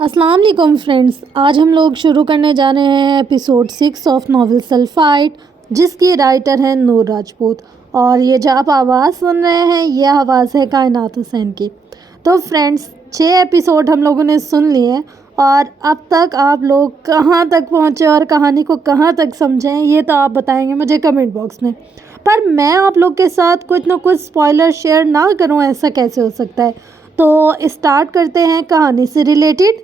अस्सलाम वालेकुम फ्रेंड्स, आज हम लोग शुरू करने जा रहे हैं एपिसोड 6 ऑफ नॉवल सल्फाइड, जिसकी राइटर हैं नूर राजपूत। और ये जो आप आवाज़ सुन रहे हैं ये आवाज़ है कायनात हुसैन की। तो फ्रेंड्स 6 एपिसोड हम लोगों ने सुन लिए हैं और अब तक आप लोग कहाँ तक पहुँचे और कहानी को कहाँ तक समझें ये तो आप बताएंगे मुझे कमेंट बॉक्स में। पर मैं आप लोग के साथ कुछ ना कुछ स्पॉइलर शेयर ना करूँ, ऐसा कैसे हो सकता है। तो स्टार्ट करते हैं कहानी से रिलेटेड।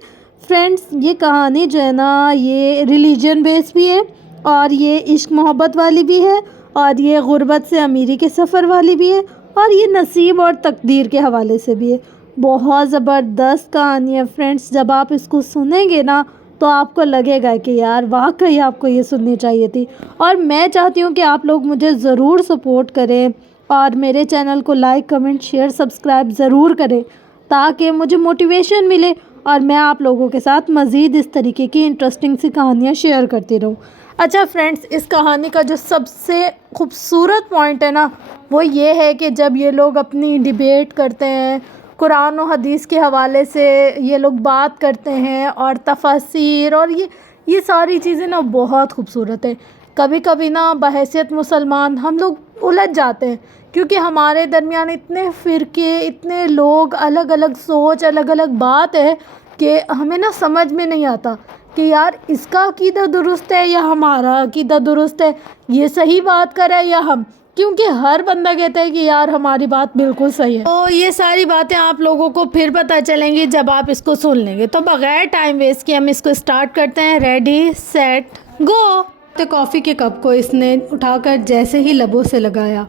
फ्रेंड्स ये कहानी जो है ना ये रिलीजन बेस भी है और ये इश्क मोहब्बत वाली भी है और ये गुर्बत से अमीरी के सफ़र वाली भी है और ये नसीब और तकदीर के हवाले से भी है। बहुत ज़बरदस्त कहानी है फ्रेंड्स। जब आप इसको सुनेंगे ना तो आपको लगेगा कि यार वाकई आपको ये सुननी चाहिए थी। और मैं चाहती हूँ कि आप लोग मुझे ज़रूर सपोर्ट करें और मेरे चैनल को लाइक कमेंट शेयर सब्सक्राइब ज़रूर करें ताकि मुझे मोटिवेशन मिले और मैं आप लोगों के साथ मज़ीद इस तरीके की इंटरेस्टिंग सी कहानियाँ शेयर करती रहूँ। अच्छा फ्रेंड्स, इस कहानी का जो सबसे खूबसूरत पॉइंट है ना वो ये है कि जब ये लोग अपनी डिबेट करते हैं, कुरान और हदीस के हवाले से ये लोग बात करते हैं और तफसीर और ये सारी चीज़ें ना बहुत खूबसूरत है। कभी कभी ना बहैसियत मुसलमान हम लोग उलझ जाते हैं क्योंकि हमारे दरमियान इतने फ़िरके, इतने लोग, अलग अलग सोच, अलग अलग बात है कि हमें ना समझ में नहीं आता कि यार इसका अकीदा दुरुस्त है या हमारा अकीदा दुरुस्त है, ये सही बात कर रहा है या हम। क्योंकि हर बंदा कहता है कि यार हमारी बात बिल्कुल सही है। तो ये सारी बातें आप लोगों को फिर पता चलेंगी जब आप इसको सुन लेंगे। तो बगैर टाइम वेस्ट किए हम इसको स्टार्ट करते हैं। Ready set go. तो कॉफ़ी के कप को इसने उठाकर जैसे ही लबों से लगाया,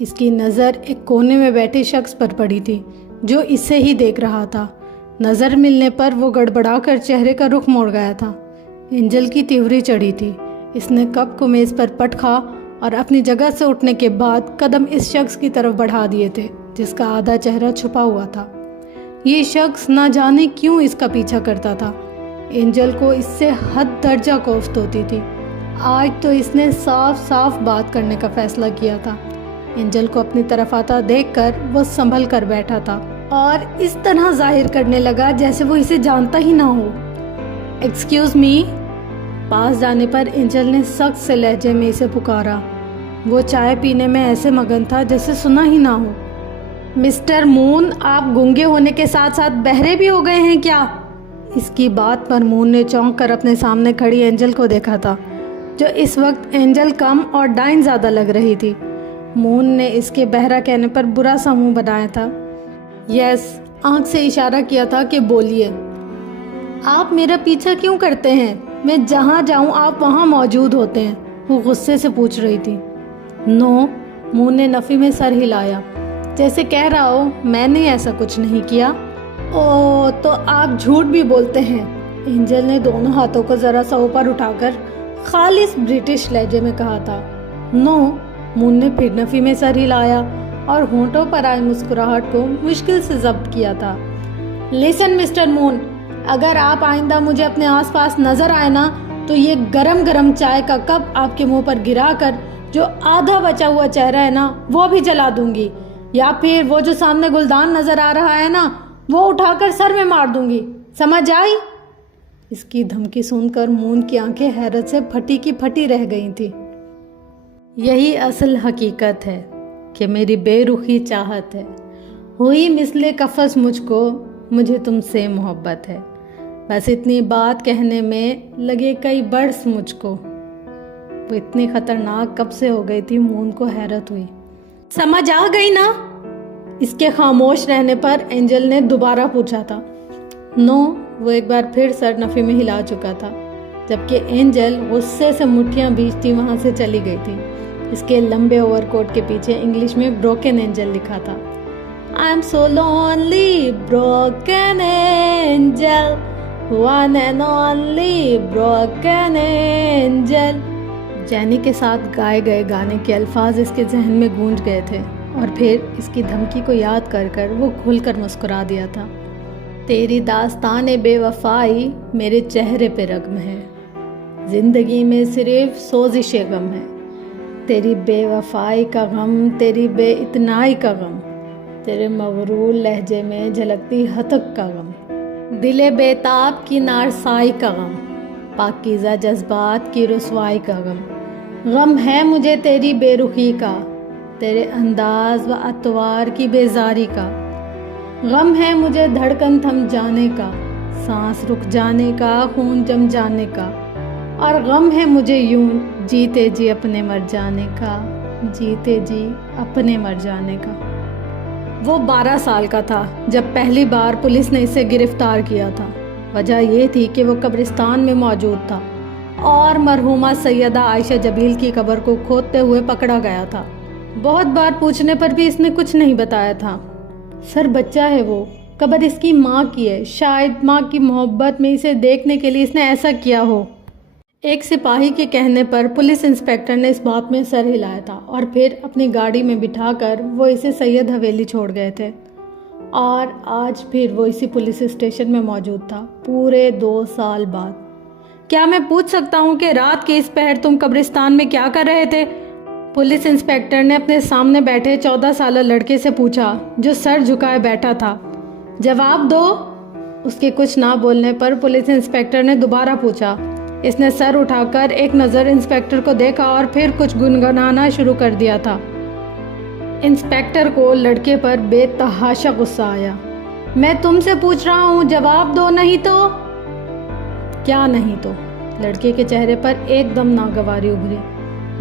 इसकी नज़र एक कोने में बैठे शख्स पर पड़ी थी जो इसे ही देख रहा था। नज़र मिलने पर वो गड़बड़ाकर चेहरे का रुख मोड़ गया था। एंजल की तिवरी चढ़ी थी। इसने कप को मेज़ पर पटका और अपनी जगह से उठने के बाद कदम इस शख्स की तरफ बढ़ा दिए थे जिसका आधा चेहरा छुपा हुआ था। ये शख्स ना जाने क्यों इसका पीछा करता था। एंजल को इससे हद दर्जा कोफ्त होती थी। आज तो इसने साफ साफ बात करने का फैसला किया था। एंजल को अपनी तरफ आता देखकर वो संभल कर बैठा था और इस तरह जाहिर करने लगा जैसे वो इसे जानता ही ना हो। Excuse me. पास जाने पर एंजल ने सख्त से लहजे में इसे पुकारा। वो चाय पीने में ऐसे मगन था जैसे सुना ही ना हो। मिस्टर मून, आप गूंगे होने के साथ साथ बहरे भी हो गए हैं क्या? इसकी बात पर मून ने चौंक कर अपने सामने खड़ी एंजल को देखा था जो इस वक्त एंजल कम और डाइन ज़्यादा लग रही थी। मून ने इसके बहरा कहने पर बुरा सा मुंह बनाया था। यस, आंख से इशारा किया था कि बोलिए। आप मेरा पीछा क्यों करते हैं? मैं जहाँ जाऊँ आप वहाँ मौजूद होते हैं, वो गुस्से से पूछ रही थी। नो, मून ने नफ़ी में सर हिलाया जैसे कह रहा हो मैंने ऐसा कुछ नहीं किया। ओ, तो आप झूठ भी बोलते हैं। एंजल ने दोनों हाथों को ज़रा सा ऊपर उठाकर खालिस ब्रिटिश लहजे में कहा था। नो, मून ने फिर नफ़ी में सर हिलाया और होंठों पर आई मुस्कुराहट को मुश्किल से जब्त किया था। लिसन मिस्टर मून, अगर आप आइंदा मुझे अपने आसपास नज़र आए ना तो ये गरम गरम चाय का कप आपके मुंह पर गिरा कर जो आधा बचा हुआ चेहरा है ना वो भी जला दूंगी, या फिर वो जो सामने गुलदान नज़र आ रहा है ना वो उठाकर सर में मार दूंगी। समझ आई? इसकी धमकी सुनकर मून की आंखें हैरत से फटी की फटी रह गई थी। यही असल हकीकत है कि मेरी बेरुखी चाहत है, हुई मिसले कफस मुझको, मुझे तुमसे मोहब्बत है। बस इतनी बात कहने में लगे कई बरस मुझको। वो इतनी खतरनाक कब से हो गई थी, मून को हैरत हुई। समझ आ गई ना? इसके खामोश रहने पर एंजल ने दोबारा पूछा था। नो, वो एक बार फिर सर नफ़ी में हिला चुका था जबकि एंजल गुस्से से मुट्ठियां भींचती वहां से चली गई थी। इसके लंबे ओवरकोट के पीछे इंग्लिश में ब्रोकन एंजल लिखा था। I am so lonely broken angel, one and only broken angel. Jenny के साथ गाए गए गाने के अल्फाज इसके जहन में गूंज गए थे और फिर इसकी धमकी को याद कर कर वो खुलकर मुस्कुरा दिया था। तेरी दास्तान बेवफाई मेरे चेहरे पे रगम है, जिंदगी में सिर्फ सोजिश गम है। तेरी बेवफाई का गम, तेरी बेइतनाई का गम, तेरे मगरूर लहजे में झलकती हतक का गम। दिले बेताब की नारसाई का गम, पाकीज़ा जज्बात की रुसवाई का गम है मुझे तेरी बेरुखी का, तेरे अंदाज व अतवार की बेजारी का। गम है मुझे धड़कन थम जाने का, सांस रुक जाने का, खून जम जाने का। और गम है मुझे यूं जीते जी अपने मर जाने का, जीते जी अपने मर जाने का। वो 12 साल का था जब पहली बार पुलिस ने इसे गिरफ्तार किया था। वजह ये थी कि वो कब्रिस्तान में मौजूद था और मरहूमा सैयदा आयशा जबील की कब्र को खोदते हुए पकड़ा गया था। बहुत बार पूछने पर भी इसने कुछ नहीं बताया था। सर, बच्चा है वो, कब्र इसकी माँ की है, शायद माँ की मोहब्बत में इसे देखने के लिए इसने ऐसा किया हो। एक सिपाही के कहने पर पुलिस इंस्पेक्टर ने इस बात में सर हिलाया था और फिर अपनी गाड़ी में बिठाकर वो इसे सैयद हवेली छोड़ गए थे। और आज फिर वो इसी पुलिस स्टेशन में मौजूद था, पूरे 2 साल बाद। क्या मैं पूछ सकता हूँ कि रात के इस पहर तुम कब्रिस्तान में क्या कर रहे थे? पुलिस इंस्पेक्टर ने अपने सामने बैठे 14 साल लड़के से पूछा, जो सर झुकाए बैठा था। जवाब दो। उसके कुछ ना बोलने पर पुलिस इंस्पेक्टर ने दोबारा पूछा। इसने सर उठाकर एक नज़र इंस्पेक्टर को देखा और फिर कुछ गुनगुनाना शुरू कर दिया था। इंस्पेक्टर को लड़के पर बेतहाशा गुस्सा आया। मैं तुमसे पूछ रहा हूँ, जवाब दो, नहीं तो। क्या नहीं तो? लड़के के चेहरे पर एकदम नागवारी उभरी।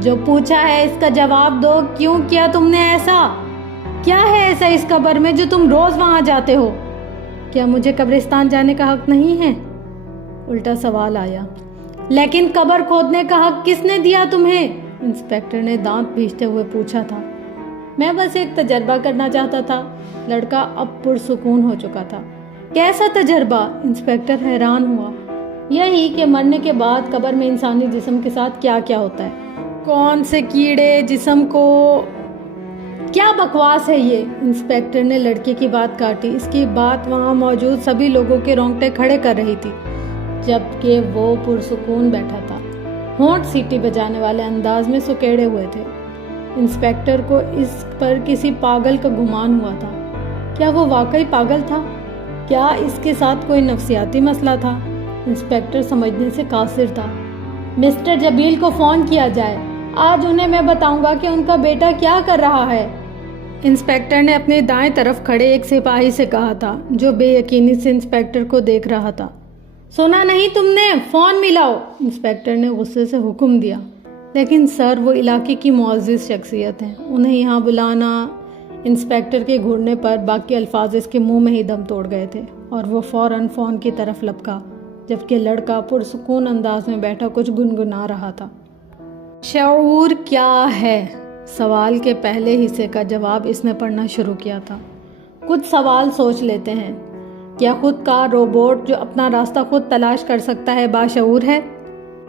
जो पूछा है इसका जवाब दो। क्यों किया तुमने ऐसा? क्या है ऐसा इस कब्र में जो तुम रोज वहां जाते हो? क्या मुझे कब्रिस्तान जाने का हक नहीं है? उल्टा सवाल आया। लेकिन कब्र खोदने का हक किसने दिया तुम्हें? इंस्पेक्टर ने दांत पीसते हुए पूछा था। मैं बस एक तजर्बा करना चाहता था। लड़का अब पुरसुकून हो चुका था। कैसा तजर्बा? इंस्पेक्टर हैरान हुआ। यही कि मरने के बाद कब्र में इंसानी जिस्म के साथ क्या क्या होता है, कौन से कीड़े जिस्म को। क्या बकवास है ये? इंस्पेक्टर ने लड़के की बात काटी। इसकी बात वहां मौजूद सभी लोगों के रोंगटे खड़े कर रही थी, जबकि वो पुरसुकून बैठा था, होंठ सीटी बजाने वाले अंदाज में सुकेड़े हुए थे। इंस्पेक्टर को इस पर किसी पागल का गुमान हुआ था। क्या वो वाकई पागल था? क्या इसके साथ कोई नफ्सियाती मसला था? इंस्पेक्टर समझने से कासिर था। मिस्टर जबील को फोन किया जाए, आज उन्हें मैं बताऊंगा कि उनका बेटा क्या कर रहा है। इंस्पेक्टर ने अपने दाएं तरफ खड़े एक सिपाही से कहा था, जो बेयकीनी से इंस्पेक्टर को देख रहा था। सुना नहीं तुमने? फोन मिलाओ। इंस्पेक्टर ने गुस्से से हुक्म दिया। लेकिन सर, वो इलाके की मुअज़्ज़िज़ शख्सियत हैं, उन्हें यहाँ बुलाना। इंस्पेक्टर के घूरने पर बाकी अल्फाज इसके मुंह में ही दम तोड़ गए थे और वो फौरन फ़ोन की तरफ लपका, जबकि लड़का पुरसुकून अंदाज में बैठा कुछ गुनगुना रहा था। शऊर क्या है? सवाल के पहले हिस्से का जवाब इसने पढ़ना शुरू किया था। कुछ सवाल सोच लेते हैं। क्या खुद का रोबोट जो अपना रास्ता खुद तलाश कर सकता है बाशऊर है?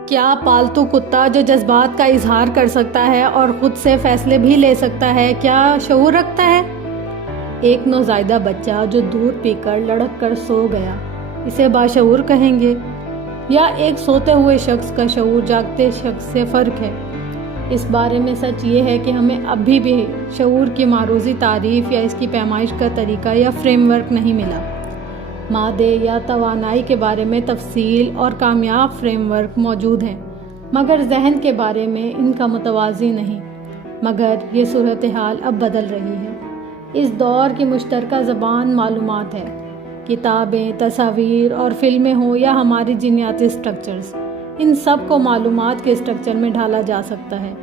क्या पालतू कुत्ता जो जज्बात का इजहार कर सकता है और खुद से फैसले भी ले सकता है, क्या शऊर रखता है? एक नौज़ायदा बच्चा जो दूध पीकर लड़क कर सो गया, इसे बाशऊर कहेंगे? या एक सोते हुए शख्स का शऊर जागते शख्स से फ़र्क है? इस बारे में सच ये है कि हमें अभी भी शऊर की मारूज़ी तारीफ़ या इसकी पैमाइश का तरीका या फ्रेमवर्क नहीं मिला। मादे या तवानाई के बारे में तफसील और कामयाब फ्रेमवर्क मौजूद हैं, मगर जहन के बारे में इनका मुतवाज़ी नहीं। मगर ये सूरत हाल अब बदल रही है। इस दौर की मुश्तरका ज़बान मालूमात है। किताबें, तस्वीर और फिल्में हों या हमारी जीनियाती स्ट्रक्चर्स, इन सब को मालूमात के स्ट्रक्चर में ढाला जा सकता है,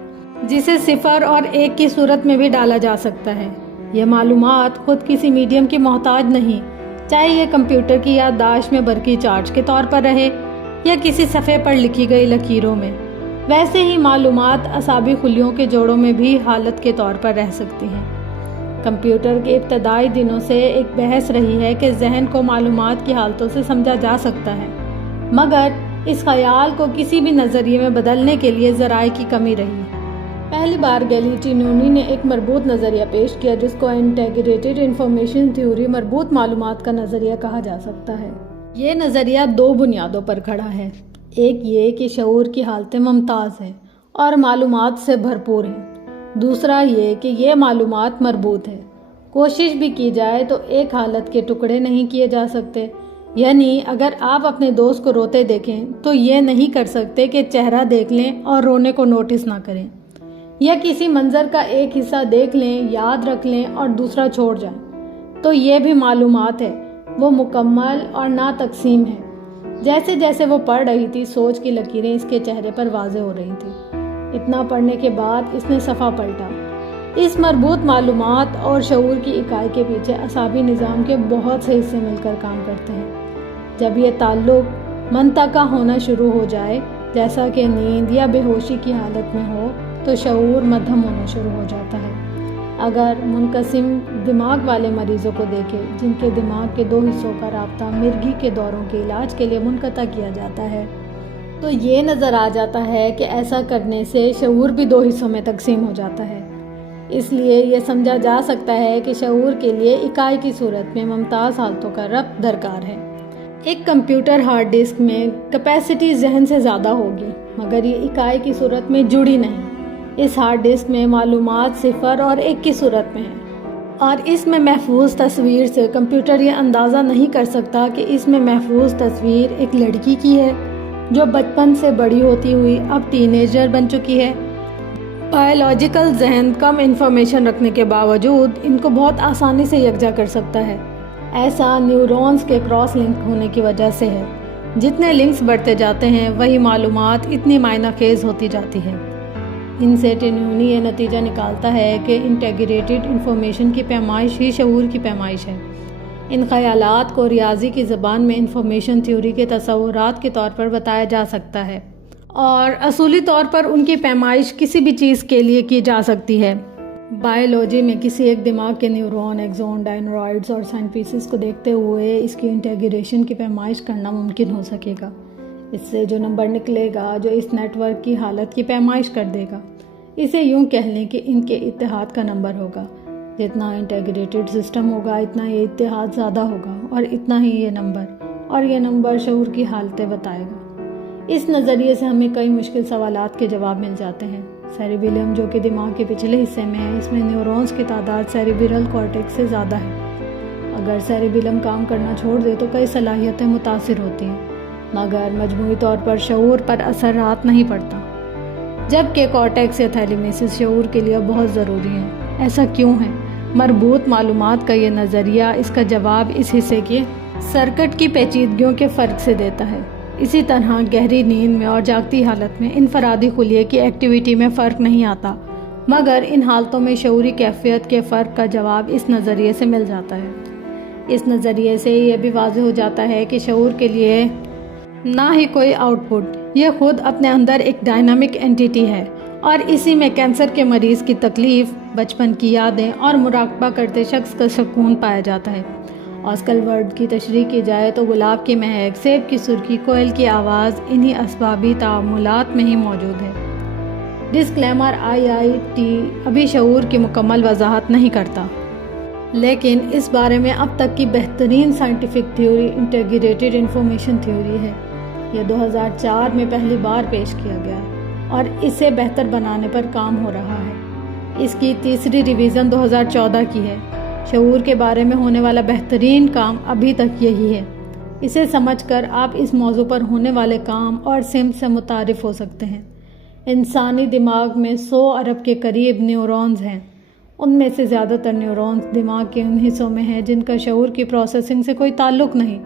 जिसे 0 और 1 की सूरत में भी डाला जा सकता है। यह मालूमात खुद किसी मीडियम की मोहताज नहीं, चाहे ये कंप्यूटर की याददाश्त में बरकी चार्ज के तौर पर रहे या किसी सफ़े पर लिखी गई लकीरों में। वैसे ही मालूमात असाबी खुलियों के जोड़ों में भी हालत के तौर पर रह सकती हैं। कंप्यूटर के इब्तदाई दिनों से एक बहस रही है कि जहन को मालूमात की हालतों से समझा जा सकता है, मगर इस ख्याल को किसी भी नज़रिए में बदलने के लिए ज़राए की कमी रही। पहली बार गैलिटिनोनी ने एक मरबूत नज़रिया पेश किया, जिसको इंटीग्रेटेड इंफॉर्मेशन थ्योरी, मरबूत मालूमात का नज़रिया कहा जा सकता है। ये नज़रिया 2 बुनियादों पर खड़ा है। एक ये कि शऊर की हालतें मुमताज़ हैं और मालूमात से भरपूर हैं। दूसरा ये कि ये मालूमात मरबूत है। कोशिश भी की जाए तो एक हालत के टुकड़े नहीं किए जा सकते। یعنی اگر آپ اپنے دوست کو روتے دیکھیں تو یہ نہیں کر سکتے کہ چہرہ دیکھ لیں اور رونے کو نوٹس نہ کریں، یا کسی منظر کا ایک حصہ دیکھ لیں، یاد رکھ لیں اور دوسرا چھوڑ جائیں، تو یہ بھی معلومات ہے، وہ مکمل اور نہ تقسیم ہے۔ جیسے جیسے وہ پڑھ رہی تھی سوچ کی لکیریں اس کے چہرے پر واضح ہو رہی تھیں۔ اتنا پڑھنے کے بعد اس نے صفحہ پلٹا۔ اس مربوط معلومات اور شعور کی اکائی کے پیچھے اعصابی نظام کے بہت سے حصے مل کر کام کرتے ہیں۔ جب یہ تعلق منطقہ ہونا شروع ہو جائے، جیسا کہ نیند یا بے ہوشی کی حالت میں ہو، تو شعور مدھم ہونا شروع ہو جاتا ہے۔ اگر منقسم دماغ والے مریضوں کو دیکھیں جن کے دماغ کے 2 حصوں کا رابطہ مرگی کے دوروں کے علاج کے لیے منقطع کیا جاتا ہے، تو یہ نظر آ جاتا ہے کہ ایسا کرنے سے شعور بھی 2 حصوں میں تقسیم ہو جاتا ہے۔ اس لیے یہ سمجھا جا سکتا ہے کہ شعور کے لیے اکائی کی صورت میں ممتاز حالتوں کا ربط درکار ہے۔ ایک کمپیوٹر ہارڈ ڈسک میں کیپیسٹی ذہن سے زیادہ ہوگی، مگر یہ اکائی کی صورت میں جڑی نہیں۔ اس ہارڈ ڈسک میں معلومات 0 اور 1 کی صورت میں ہیں، اور اس میں محفوظ تصویر سے کمپیوٹر یہ اندازہ نہیں کر سکتا کہ اس میں محفوظ تصویر ایک لڑکی کی ہے جو بچپن سے بڑی ہوتی ہوئی اب ٹین ایجر بن چکی ہے۔ بائیولوجیکل ذہن کم انفارمیشن رکھنے کے باوجود ان کو بہت آسانی سے یکجا کر سکتا ہے۔ ایسا نیورونز کے کراس لنک ہونے کی وجہ سے ہے۔ جتنے لنکس بڑھتے جاتے ہیں وہی معلومات اتنی معنی خیز ہوتی جاتی ہے۔ ان سے ٹینیونی یہ نتیجہ نکالتا ہے کہ انٹیگریٹڈ انفارمیشن کی پیمائش ہی شعور کی پیمائش ہے۔ ان خیالات کو ریاضی کی زبان میں انفارمیشن تھیوری کے تصورات کے طور پر بتایا جا سکتا ہے، اور اصولی طور پر ان کی پیمائش کسی بھی چیز کے لیے کی جا سکتی ہے۔ بائیولوجی میں کسی ایک دماغ کے نیورون، ایکسون، ڈائنورائڈز اور سائنپیسز کو دیکھتے ہوئے اس کی انٹیگریشن کی پیمائش کرنا ممکن ہو سکے گا۔ اس سے جو نمبر نکلے گا جو اس نیٹ ورک کی حالت کی پیمائش کر دے گا، اسے یوں کہہ لیں کہ ان کے اتحاد کا نمبر ہوگا۔ جتنا انٹیگریٹڈ سسٹم ہوگا اتنا یہ اتحاد زیادہ ہوگا، اور اتنا ہی یہ نمبر شعور کی حالتیں بتائے گا۔ اس نظریے سے ہمیں کئی مشکل سوالات کے جواب مل جاتے ہیں۔ سیریبیلم جو کہ دماغ کے پچھلے حصے میں ہے، اس میں نیورونز کی تعداد سیریبرل کارٹیکس سے زیادہ ہے۔ اگر سیریبیلم کام کرنا چھوڑ دے تو کئی صلاحیتیں متاثر ہوتی ہیں، مگر مجموعی طور پر شعور پر اثرات نہیں پڑتا، جبکہ کارٹیکس یا تھیلیمیسس شعور کے لیے بہت ضروری ہیں۔ ایسا کیوں ہے؟ مربوط معلومات کا یہ نظریہ اس کا جواب اس حصے کے سرکٹ کی پیچیدگیوں کے فرق سے دیتا ہے۔ اسی طرح گہری نیند میں اور جاگتی حالت میں انفرادی خلیے کی ایکٹیویٹی میں فرق نہیں آتا، مگر ان حالتوں میں شعوری کیفیت کے فرق کا جواب اس نظریے سے مل جاتا ہے۔ اس نظریے سے یہ بھی واضح ہو جاتا ہے کہ شعور کے لیے نہ ہی کوئی آؤٹ پٹ، یہ خود اپنے اندر ایک ڈائنامک اینٹیٹی ہے، اور اسی میں کینسر کے مریض کی تکلیف، بچپن کی یادیں اور مراقبہ کرتے شخص کا سکون پایا جاتا ہے۔ آسکل ورڈ کی تشریح کی جائے تو گلاب کی مہک، سیب کی سرخی، کوئل کی آواز انہی اسبابی تعاملات میں ہی موجود ہے۔ ڈسکلیمر، IIT ابھی شعور کی مکمل وضاحت نہیں کرتا، لیکن اس بارے میں اب تک کی بہترین scientific theory integrated information theory ہے۔ یہ 2004 میں پہلی بار پیش کیا گیا ہے، اور اسے بہتر بنانے پر کام ہو رہا ہے۔ اس کی تیسری ریویژن 2014 کی ہے۔ شعور کے بارے میں ہونے والا بہترین کام ابھی تک یہی ہے۔ اسے سمجھ کر آپ اس موضوع پر ہونے والے کام اور سمت سے متعارف ہو سکتے ہیں۔ انسانی دماغ میں 100 ارب کے قریب نیورونز ہیں۔ ان میں سے زیادہ تر نیورونز دماغ کے ان حصوں میں ہیں جن کا شعور کی پروسیسنگ سے کوئی تعلق نہیں۔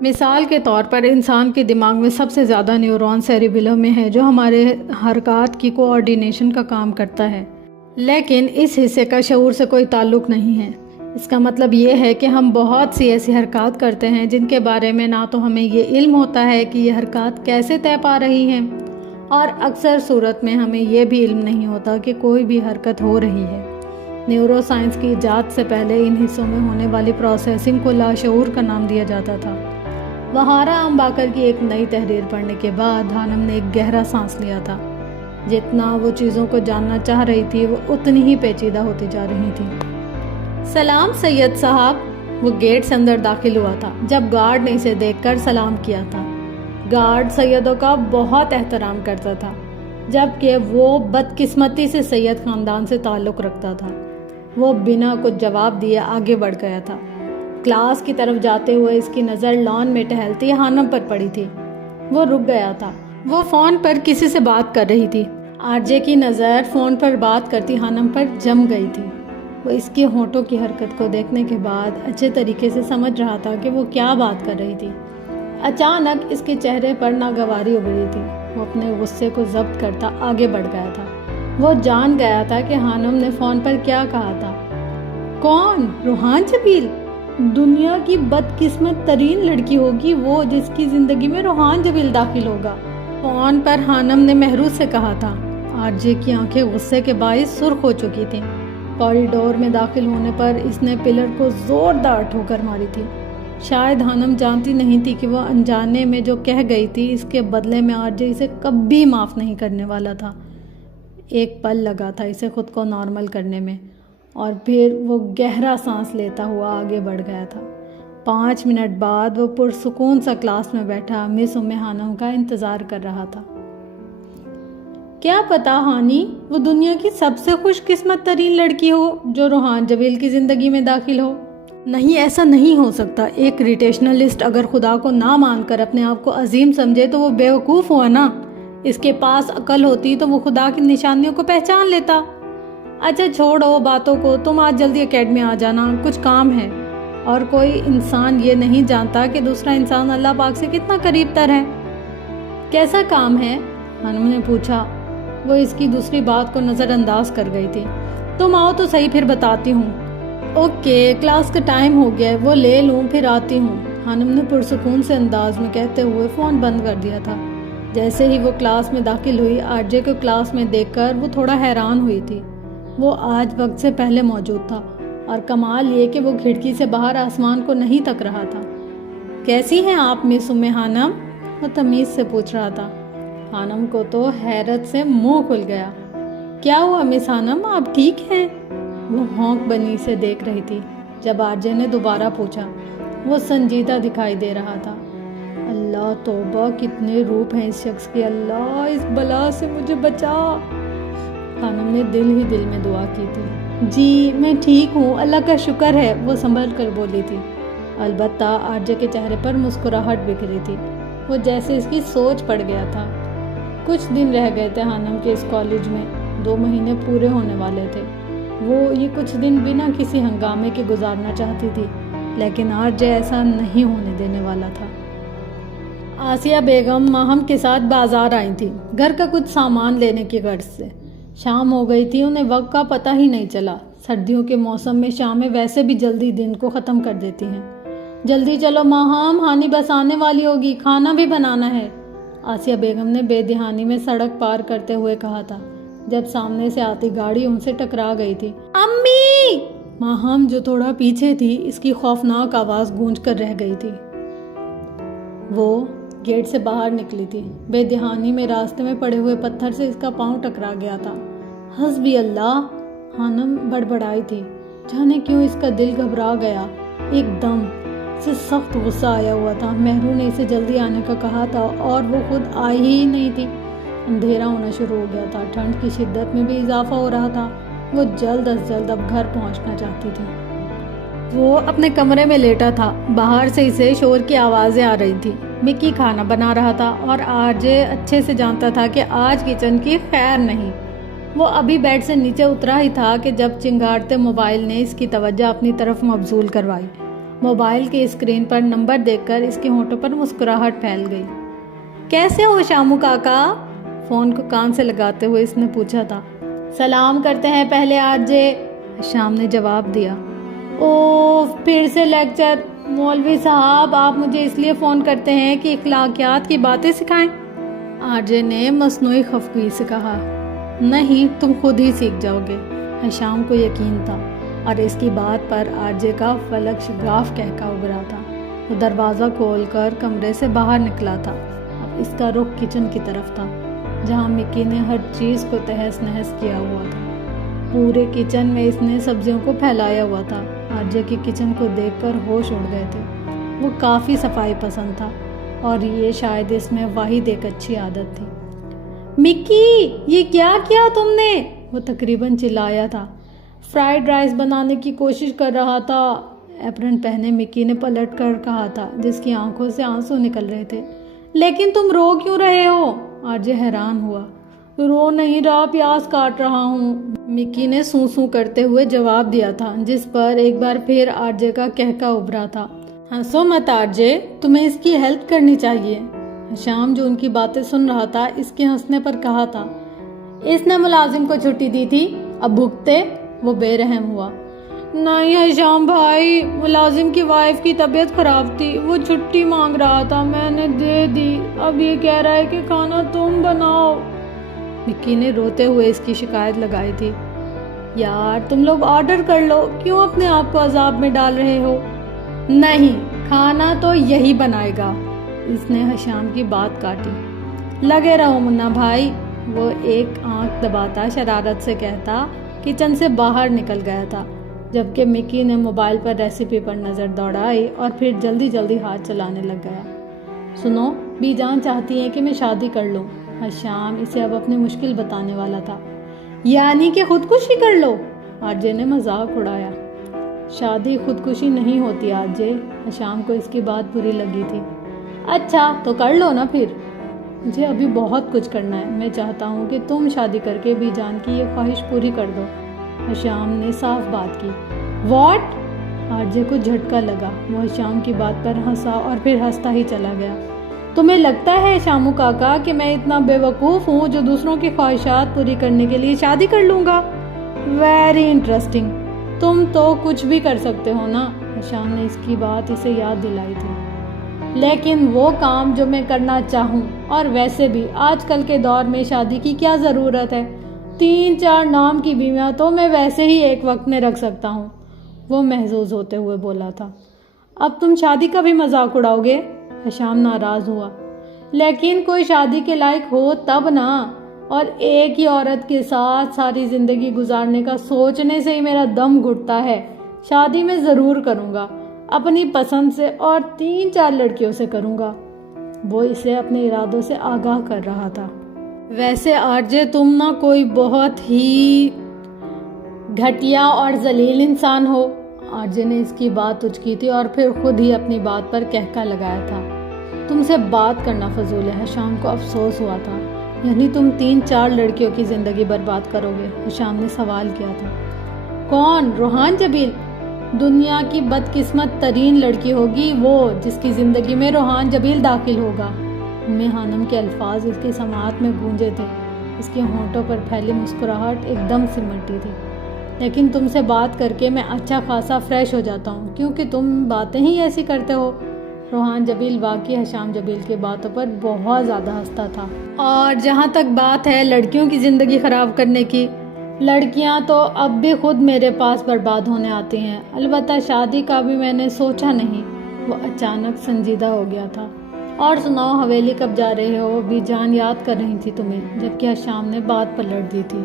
مثال کے طور پر انسان کے دماغ میں سب سے زیادہ نیورون سیریبیلم میں ہے، جو ہمارے حرکات کی کوآرڈینیشن کا کام کرتا ہے، لیکن اس حصے کا شعور سے کوئی تعلق نہیں ہے۔ اس کا مطلب یہ ہے کہ ہم بہت سی ایسی حرکات کرتے ہیں جن کے بارے میں نہ تو ہمیں یہ علم ہوتا ہے کہ یہ حرکات کیسے طے پا رہی ہیں، اور اکثر صورت میں ہمیں یہ بھی علم نہیں ہوتا کہ کوئی بھی حرکت ہو رہی ہے۔ نیورو سائنس کی ایجاد سے پہلے ان حصوں میں ہونے والی پروسیسنگ کو لاشعور کا نام دیا جاتا تھا۔ وہارا امباکر کی ایک نئی تحریر پڑھنے کے بعد ہانم نے ایک گہرا سانس لیا تھا۔ جتنا وہ چیزوں کو جاننا چاہ رہی تھی وہ اتنی ہی پیچیدہ ہوتی جا رہی تھی۔ سلام سید صاحب، وہ گیٹ سے اندر داخل ہوا تھا جب گارڈ نے اسے دیکھ کر سلام کیا تھا۔ گارڈ سیدوں کا بہت احترام کرتا تھا، جبکہ وہ بدقسمتی سے سید خاندان سے تعلق رکھتا تھا۔ وہ بنا کچھ جواب دیے آگے بڑھ گیا تھا۔ क्लास की तरफ जाते हुए इसकी नज़र लॉन में टहलती हानम पर पड़ी थी। वो रुक गया था। वो फ़ोन पर किसी से बात कर रही थी। आरजे की नज़र फ़ोन पर बात करती हानम पर जम गई थी। वो इसके होंठों की हरकत को देखने के बाद अच्छे तरीके से समझ रहा था कि वो क्या बात कर रही थी। अचानक इसके चेहरे पर नागवारी उभरी थी। वो अपने गुस्से को जब्त करता आगे बढ़ गया था। वो जान गया था कि हानम ने फ़ोन पर क्या कहा था। कौन? रोहान जबील? दुनिया की बदकिस्मत तरीन लड़की होगी वो जिसकी ज़िंदगी में रोहान जबील दाखिल होगा। फ़ोन पर हानम ने महरूज से कहा था। आरजे की आंखें गुस्से के बाइस सुर्ख हो चुकी थीं। कॉरिडोर में दाखिल होने पर इसने पिलर को ज़ोरदार ठोकर मारी थी। शायद हानम जानती नहीं थी कि वह अनजाने में जो कह गई थी इसके बदले में आरजे इसे कभी माफ़ नहीं करने वाला था। एक पल लगा था इसे खुद को नॉर्मल करने में और फिर वो गहरा सांस लेता हुआ आगे बढ़ गया था। 5 मिनट बाद वो पुरसुकून सा क्लास में बैठा मिस उम्मे हानम का इंतज़ार कर रहा था। क्या पता हानी वो दुनिया की सबसे खुशकिस्मत तरीन लड़की हो जो रोहान जबील की ज़िंदगी में दाखिल हो। नहीं, ऐसा नहीं हो सकता। एक रिटेशनलिस्ट अगर खुदा को ना मानकर अपने आप को अजीम समझे तो वो बेवकूफ़ हुआ ना। इसके पास अकल होती तो वो खुदा की निशानियों को पहचान लेता। अच्छा छोड़ो बातों को, तुम आज जल्दी एकेडमी आ जाना, कुछ काम है। और कोई इंसान ये नहीं जानता कि दूसरा इंसान अल्लाह पाक से कितना करीब तर है। कैसा काम है? हानम ने पूछा। वो इसकी दूसरी बात को नज़रअंदाज कर गई थी। तुम आओ तो सही, फिर बताती हूँ। ओके, क्लास का टाइम हो गया है, वो ले लूँ फिर आती हूँ, हानम ने पुरसुकून से अंदाज में कहते हुए फ़ोन बंद कर दिया था। जैसे ही वो क्लास में दाखिल हुई आरजे को क्लास में देखकर वो थोड़ा हैरान हुई थी। वो आज वक्त से पहले मौजूद था और कमाल ये कि वो खिड़की से बाहर आसमान को नहीं तक रहा था। कैसी हैं आप मिस उम्मे हानम? वो तमीज़ से पूछ रहा था। हानम को तो हैरत से मुंह खुल गया। क्या हुआ मिस हानम, आप ठीक हैं? वो हौंक बनी से देख रही थी। जब आरजे ने दोबारा पूछा वो संजीदा दिखाई दे रहा था। अल्लाह तौबा, कितने रूप हैं इस शख्स के। अल्लाह इस बला से मुझे बचा। हानम ने दिल ही दिल में दुआ की थी। जी मैं ठीक हूँ, अल्लाह का शुक्र है, वो संभल कर बोली थी। अलबत्ता आरजे के चेहरे पर मुस्कुराहट बिखरी थी। वो जैसे इसकी सोच पड़ गया था। कुछ दिन रह गए थे हानम के इस कॉलेज में, 2 महीने पूरे होने वाले थे। वो ये कुछ दिन बिना किसी हंगामे के गुजारना चाहती थी, लेकिन आरजे ऐसा नहीं होने देने वाला था। आसिया बेगम माहम के साथ बाजार आई थी, घर का कुछ सामान लेने की गर्ज से। शाम हो गई थी, उन्हें वक्त का पता ही नहीं चला। सर्दियों के मौसम में शामें वैसे भी जल्दी दिन को ख़त्म कर देती हैं। जल्दी चलो माहम, हानी बस आने वाली होगी, खाना भी बनाना है, आसिया बेगम ने बेध्यानी में सड़क पार करते हुए कहा था, जब सामने से आती गाड़ी उनसे टकरा गई थी। अम्मी! माहम जो थोड़ा पीछे थी, इसकी खौफनाक आवाज़ गूंज कर रह गई थी। वो गेट से बाहर निकली थी। बेध्यानी में रास्ते में पड़े हुए पत्थर से इसका पांव टकरा गया था। हस्बी अल्लाह, हानम बड़बड़ाई थी। जाने क्यों इसका दिल घबरा गया। एकदम से सख्त गुस्सा आया हुआ था। मेहरू ने इसे जल्दी आने का कहा था और वो खुद आई ही नहीं थी। अंधेरा होना शुरू हो गया था। ठंड की शिद्दत में भी इजाफा हो रहा था। वो जल्द अज जल्द अब घर पहुंचना चाहती थी। वो अपने कमरे में लेटा था। बाहर से इसे शोर की आवाज़ें आ रही थी। मिक्की खाना बना रहा था और आरजे अच्छे से जानता था कि आज किचन की खैर नहीं। वो अभी बेड से नीचे उतरा ही था कि जब चिंगारते मोबाइल ने इसकी तवज्जो अपनी तरफ मबजूल करवाई। मोबाइल की स्क्रीन पर नंबर देखकर इसके होंठों पर मुस्कुराहट फैल गई। कैसे हो शामू काका? फ़ोन को कान से लगाते हुए इसने पूछा था। सलाम करते हैं पहले आरजे, शाम ने जवाब दिया। ओह फिर से लेक्चर। मौलवी साहब आप मुझे इसलिए फ़ोन करते हैं कि इखलाकियात की बातें सिखाएं? आरजे ने मसनूई खफगी से कहा। नहीं, तुम खुद ही सीख जाओगे। शाम को यकीन था और इसकी बात पर आरजे का फलक शगाफ कहका उभरा था। वो दरवाज़ा खोलकर कमरे से बाहर निकला था। अब इसका रुख किचन की तरफ था, जहाँ मिक्की ने हर चीज़ को तहस नहस किया हुआ था। पूरे किचन में इसने सब्जियों को फैलाया हुआ था। आरजे की किचन को देखकर होश उड़ गए थे। वो काफ़ी सफाई पसंद था और ये शायद इसमें वाहिद एक अच्छी आदत थी। मिक्की ये क्या किया तुमने? वो तकरीबन चिल्लाया था। फ्राइड राइस बनाने की कोशिश कर रहा था। एप्रन पहने मिक्की ने पलट कर कहा था, जिसकी आंखों से आंसू निकल रहे थे। लेकिन तुम रो क्यों रहे हो? आरजे हैरान हुआ। रो नहीं रहा, प्यास काट रहा हूँ, मिक्की ने सूं सूं करते हुए जवाब दिया था, जिस पर एक बार फिर आरजे का कहका उभरा था। हंसो मत आरजे, तुम्हें इसकी हेल्प करनी चाहिए। शाम जो उनकी बातें सुन रहा था, इसके हंसने पर कहा था, इसने मुलाजिम को छुट्टी दी थी, अब भुगते। वो बेरहम हुआ। नहीं हशाम भाई, मुलाजिम की वाइफ की तबीयत खराब थी, वो छुट्टी मांग रहा था, मैंने दे दी, अब ये कह रहा है कि खाना तुम बनाओ। मिक्की ने रोते हुए इसकी शिकायत लगाई थी। यार तुम लोग ऑर्डर कर लो, क्यों अपने आप को अजाब में डाल रहे हो? नहीं, खाना तो यही बनाएगा। इसने हशाम की बात काटी। लगे रहो मुन्ना भाई, वो एक आंख दबाता शरारत से कहता किचन से बाहर निकल गया था, जबकि मिक्की ने मोबाइल पर रेसिपी पर नज़र दौड़ाई और फिर जल्दी जल्दी हाथ चलाने लग गया। सुनो, बीजान चाहती है कि मैं शादी कर लूँ। हशाम इसे अब अपनी मुश्किल बताने वाला था। यानी कि खुदकुशी कर लो? आरजे ने मजाक उड़ाया। शादी खुदकुशी नहीं होती आरजे। हशाम को इसकी बात बुरी लगी थी। अच्छा तो कर लो ना फिर। मुझे अभी बहुत कुछ करना है, मैं चाहता हूँ कि तुम शादी करके बीजान की ये ख्वाहिश पूरी कर दो। हशाम ने साफ बात की। व्हाट? आरजे को झटका लगा। वो हशाम की बात पर हंसा और फिर हंसता ही चला गया। तुम्हें लगता है शामू काका कि मैं इतना बेवकूफ़ हूँ जो दूसरों की ख्वाहिशात पूरी करने के लिए शादी कर लूँगा? Very interesting. तुम तो कुछ भी कर सकते हो ना। हशाम ने इसकी बात इसे याद दिलाई थी। लेकिन वो काम जो मैं करना चाहूँ, और वैसे भी आजकल के दौर में शादी की क्या ज़रूरत है? 3-4 नाम की बीवियाँ तो मैं वैसे ही एक वक्त में रख सकता हूँ। वो महजूज होते हुए बोला था। अब तुम शादी का भी मजाक उड़ाओगे? हशाम नाराज़ हुआ। लेकिन कोई शादी के लायक हो तब ना, और एक ही औरत के साथ सारी ज़िंदगी गुजारने का सोचने से ही मेरा दम घुटता है। शादी में ज़रूर करूँगा, अपनी पसंद से, और 3-4 लड़कियों से करूँगा। वो इसे अपने इरादों से आगाह कर रहा था। वैसे आरजे तुम ना कोई बहुत ही घटिया और जलील इंसान हो। आरजे ने इसकी बात उचकी थी और फिर खुद ही अपनी बात पर कहका लगाया था। तुमसे बात करना फजूल है। हशाम को अफसोस हुआ था। यानी तुम 3-4 लड़कियों की ज़िंदगी बर्बाद करोगे? हशाम ने सवाल किया था। कौन? रोहान जबील? दुनिया की बदकिस्मत तरीन लड़की होगी वो, जिसकी ज़िंदगी में रोहान जबील दाखिल होगा। उम्मे हानम के अल्फाज इसकी समाअत में गूंजे थे। इसके होंठों पर फैली मुस्कुराहट एकदम सिमटी थी। लेकिन तुमसे बात करके मैं अच्छा खासा फ्रेश हो जाता हूँ, क्योंकि तुम बातें ही ऐसी करते हो। रोहान जबील वाकई हशाम जबील की बातों पर बहुत ज़्यादा हंसता था। और जहाँ तक बात है लड़कियों की ज़िंदगी ख़राब करने की, लड़कियाँ तो अब भी खुद मेरे पास बर्बाद होने आती हैं। अलबत्ता शादी का भी मैंने सोचा नहीं। वो अचानक संजीदा हो गया था। और सुनाओ, हवेली कब जा रहे हो? बीजान याद कर रही थी तुम्हें, जबकि हशाम ने बात पलट दी थी।